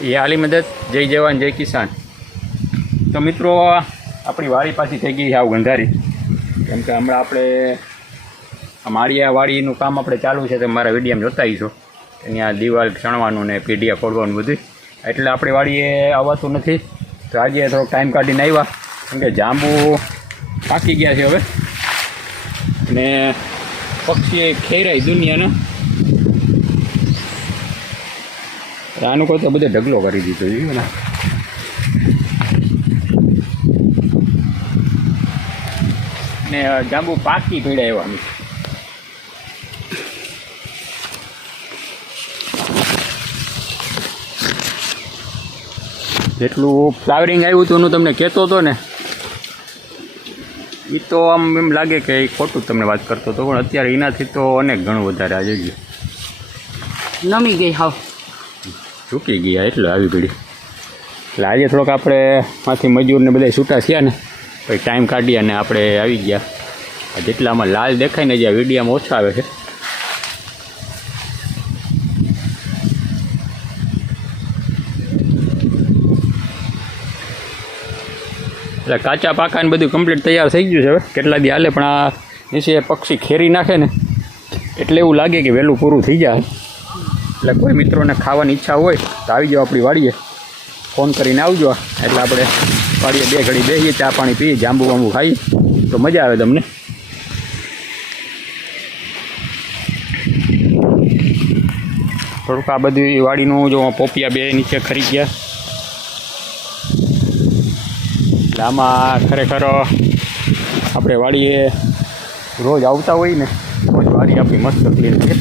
એ આલી મદદ, જય જવાન જય કિસાન. તો મિત્રો આપણી વાડી પાછી થઈ ગઈ આવું ગંધારી, કેમ કે હમણાં આપણે માળિયા વાડીનું કામ આપણે ચાલુ છે. તો મારા વિડીયોમાં જોતા આવીશું અહીંયા દિવાલ ચણવાનું ને પીઢિયા ખોડવાનું બધું, એટલે આપણી વાડીએ આવવાતું નથી. તો આજે થોડોક ટાઈમ કાઢીને આવ્યા, કેમ કે જાંબુ પાકી ગયા છે હવે, અને પક્ષીએ ખેરાય દુનિયાને. આનું કોઈ તો બધે ઢગલો કરી દીધો જોયું ને. ને જાંબુ પાકી પડ્યા એવા જેટલું ફ્લાવરિંગ આવ્યું હતું એનું તમને કહેતો હતો ને, એ તો આમ એમ લાગે કે એ ખોટું તમને વાત કરતો હતો, પણ અત્યારે એનાથી તો અનેક ઘણું વધારે આજે ગયું, નમી ગઈ હાવ ચૂકી ગયા એટલે આવી પડી. એટલે આજે થોડોક આપણે માંથી મજૂરને બધા છૂટા થયા ને, પછી ટાઈમ કાઢી અને આપણે આવી ગયા. જેટલા આમાં લાલ દેખાય ને જે વિડીયોમાં ઓછા આવે છે. એટલે કાચા પાકાને બધું કમ્પ્લીટ તૈયાર થઈ ગયું છે. હવે કેટલા દી હાલે, પણ આ નીચે પક્ષી ખેરી નાખે ને એટલે એવું લાગે કે વહેલું પૂરું થઈ જાય. એટલે કોઈ મિત્રોને ખાવાની ઈચ્છા હોય તો આવી જાઓ આપણી વાડીએ, ફોન કરીને આવજો. એટલે આપણે વાડીએ બે ઘડી બેસીએ, ચા પાણી પીએ, જાંબુ બાંબુ ખાઈએ તો મજા આવે તમને. થોડુંક આ બધી વાડીનું જો પોપિયા બે નીચે ખરી ગયા. એટલે આમાં ખરેખર આપણે વાડીએ રોજ આવતા હોય ને, રોજ વાડી આપણી મસ્ત ક્લીન છે,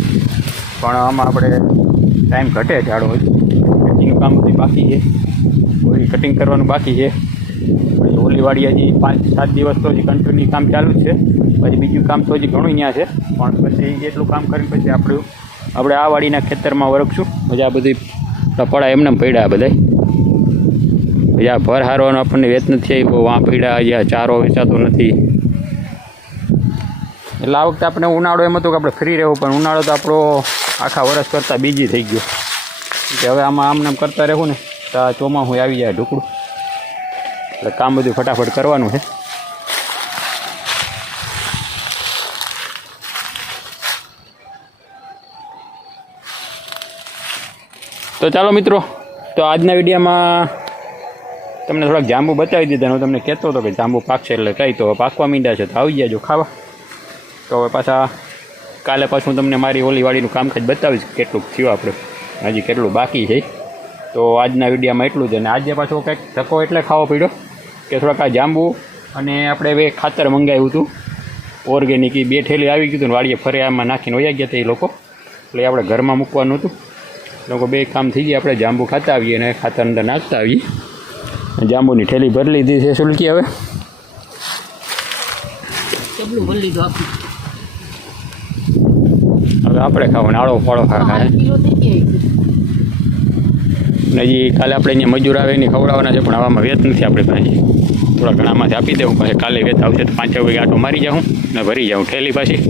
પણ આમાં આપણે ટાઈમ ઘટે ઝાડો હોય. કટિંગનું કામ બધું બાકી છે, ઓલી કટિંગ કરવાનું બાકી છે. પછી ઓલી વાડી હજી 5-7 દિવસ તો હજી કન્ટિન્યુ કામ ચાલુ જ છે. પછી બીજું કામ તો હજી ઘણું અહીંયા છે, પણ પછી એટલું કામ કરીને પછી આપણે આ વાડીના ખેતરમાં વરખશું. પછી આ બધી પડા એમને પડ્યા બધા, પછી આ ભર હારવાનો આપણને વેત નથી આવ્યો, વાં પડ્યા, જ્યાં ચારો વેચાતો નથી. એટલે આ વખતે આપણે ઉનાળો એમ હતું કે આપણે ફ્રી રહેવું, પણ ઉનાળો તો આપણો આખા વર્ષ કરતાં બીજી થઈ ગયો. કે હવે આમાં આમને કરતા રહેવું ને તો આ ચોમાસું આવી જાય ઢુકડું. એટલે કામ બધું ફટાફટ કરવાનું છે. તો ચાલો મિત્રો, તો આજના વિડીયોમાં તમને થોડાક જાંબુ બતાવી દીધા. હું તમને કહેતો હતો કે જાંબુ પાકશે એટલે કંઈ, તો પાકવા માંડ્યા છે, તો આવી જાજો ખાવા. તો હવે પાછા કાલે પાછું તમને મારી ઓલી વાડીનું કામકાજ બતાવીશ, કેટલું થયું આપણે, હજી કેટલું બાકી છે. તો આજના વિડીયોમાં એટલું જ. અને આજે પાછો કંઈક ધક્કો એટલે ખાવો પડ્યો કે થોડાક આ જાંબુ અને આપણે બે ખાતર મંગાવ્યું હતું ઓર્ગેનિક, એ 2 થેલી આવી ગયું હતું ને વાડીએ ફરે આમાં નાખીને વયા ગયા હતા એ લોકો. એટલે આપણે ઘરમાં મૂકવાનું હતું. લોકો બે કામ થઈ ગયા, આપણે જાંબુ ખાતા આવીએ અને ખાતર અંદર નાખતા આવીએ. જાંબુની થેલી ભરી લીધી છે સુલકી. હવે હવે આપણે ખાવું નાળો ફાળો ખા. હજી કાલે આપણે અહીંયા મજૂર આવે એની ખવડાવવાના છે, પણ આવામાં વેત નથી આપણે પાસે. થોડા ઘણામાંથી આપી દેવું, પછી કાલે વેત આવશે તો 5-6 વાગે આટો મારી જાઉં ને ભરી જાઉં થેલી પાછી.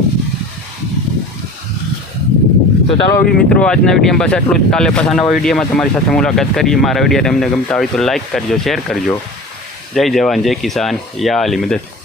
તો ચાલો મિત્રો, આજના વિડીયોમાં બસ એટલું જ. કાલે પાછા નવા વિડીયોમાં તમારી સાથે મુલાકાત કરીએ. મારા વિડીયો તમને ગમતા હોય તો લાઇક કરજો, શેર કરજો. જય જવાન જય કિસાન, યા અલી મદદ.